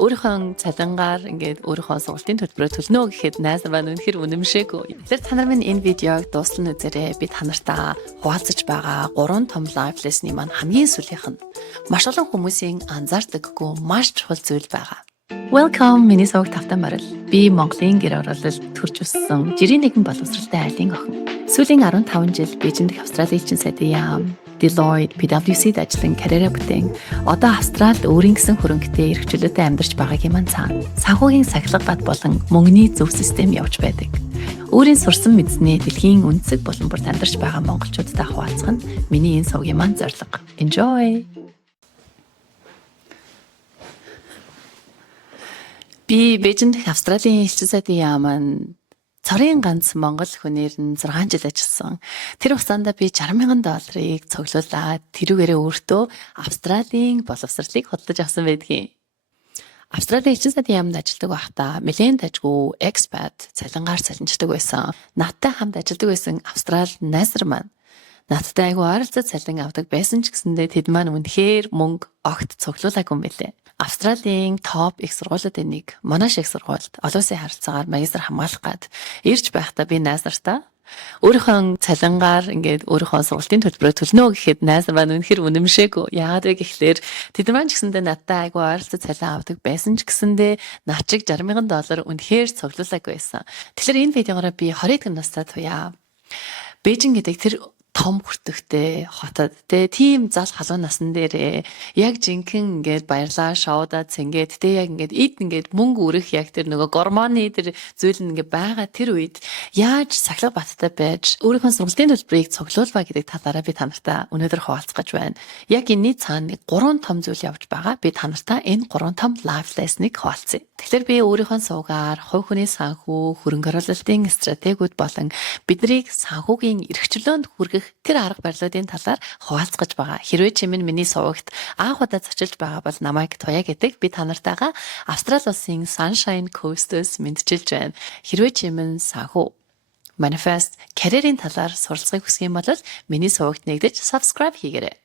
Өөрийнхөө цалингаар ингээд өөрийнхөө сургалтын төлбөрөөр төлнө гэхэд найз маань үнэхэр үнэмшээгүй. Тэгэхээр та нар минь энэ видеог дуустал үзээрэй. Би та нартай хуваалцаж байгаа 3 том life lesson-ы маань хамгийн сүүлийнх нь маш олон хүмүүсийн анзаардаггүй маш чухал зүйл байгаа. Welcome миний сувг тавтан морил. Би Монголын гэр оролцолд төрж өссөн жирийн нэгэн боловсралтай айлын охин. Сүүлийн 15 жил Бээжинд Австралийн сайдын яам Deloitte, PwC-д ажиллан карьераа бүтээн одоо Австралид өөрийн гэсэн хөрөнгөтэй эрхчлөлтөд амьдарч байгаагийн маань цаана санхүүгийн сахилга бат болон мөнгөний зөв систем явж байдаг. Өөрийн сурсан мэдснээ дэлхийн үндэсэг болон бүрт амьдарч байгаа монголчуудтай хуваалцах нь миний энэ сувгийн маань зорилго. Enjoy. Би Бээжинд Австралийн элчин сайдын яаман цорын ганц монгол хүнээр нь 6 жил ажилласан. Тэр хугацаанд би $60,000 цуглуулад тэрүүгээрээ өөртөө Австралийн боловсролыг худалдаж авсан байдгийн. Австралийн элчин сайдын яамд ажилладаг байхдаа нэлээд дажгүй экспат цалингаар цалинждаг байсан. Надтай хамт ажилладаг байсан Австрал найзар маань надтай айгүй ойролцоо цалин авдаг байсан ч гэсэндээ тэд маань үнэхээр мөнгө огт цуглуулаагүй юм билээ. Австралийн топ их сургуулиудын нэг Monash их сургуульд олон улсын харилцаагаар магистр хамгаалах гад ирж байхдаа би найз нартаа өөрийнхөө цалингаар ингээд өөрийнхөө сургалтын төлбөрөөр төлнө гэхэд найз маань үнэхэр үнэмшээгүй. Яагаад вэ гэхлээр тэд маань ч гэсэндээ надтай айгүй ойролцоо цалин авдаг байсан ч гэсэндээ над чиг $60,000 үнэхээр цуглуулаагүй байсан. Тэгэхээр энэ видеогоор би 20 настай туяа Бээжин гэдэг тэр том хүртэгтэй хотод тийм зал халуун насан дээр яг жинхэнэ ингээд баярлаа шоудаа цэнгээд яг ингээд эд ингээд мөнгө өрөх яг тэр нөгөө гормоны тэр зүйл нь ингээд байгаа тэр үед яаж сахилга баттай байж өөрийнхөө сургалтын төлбөрийг цуглуулваа гэдэг талаараа би та нартай өнөөдөр хуваалцах гэж байна. Яг энэний цаана 3 том зүйл явж байгаа. Би та нартай энэ 3 том life lesson-ыг хуваалцъя. Тэгэхээр би өөрийнхөө суугаар хувь хүний санхүү, хөрөнгө оруулалтын стратегиуд болон биднийг санхүүгийн эрхчлөөнд хүргэх тэр арга барилуудын талаар хуваалцах гэж байгаа. Хэрвээ чи миний сувагт анх удаа зочилж байгаа бол намайг Туяа гэдэг. Би та нартайгаа Австрали улсын Sunshine Coast-с мэдчилж байна. Хэрвээ чи санхүү manifest карьерийн талаар суралцахыг хүсэх юм бол миний сувагт нэгдэж subscribe хийгээрэй.